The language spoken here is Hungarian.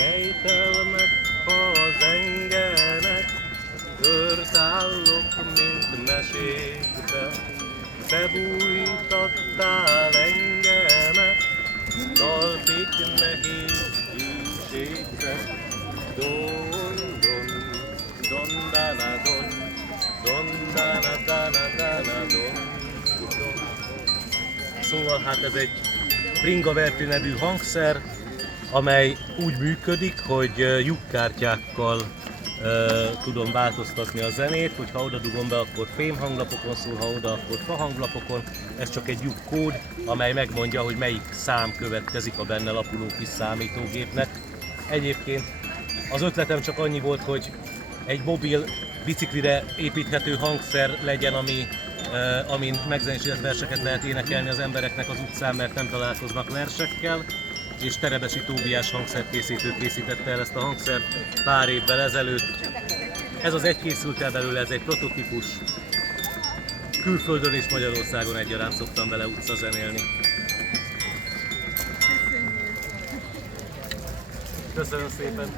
Rejtelmet, ha zengenek, körtállok, mint mesékbe. Bebújtattál engemet, talpig nehéz hűségbe. Don, don, don, dana, don, don, dana, dana, dana, don, don. Szóval hát ez egy Bringaverti nevű hangszer, amely úgy működik, hogy lyukkártyákkal tudom változtatni a zenét, hogy ha oda dugom be, akkor fém hanglapokon szól, ha oda, akkor fa hanglapokon. Ez csak egy lyukkód, amely megmondja, hogy melyik szám következik a benne lapuló kis számítógépnek. Egyébként az ötletem csak annyi volt, hogy egy mobil biciklire építhető hangszer legyen, amin megzenésített verseket lehet énekelni az embereknek az utcán, mert nem találkoznak versekkel. És Terebesi Tóbiás hangszerkészítő készítette el ezt a hangszert pár évvel ezelőtt. Ez az egy készült el belőle, ez egy prototípus. Külföldön és Magyarországon egyaránt szoktam vele utcazenélni. Köszönöm szépen!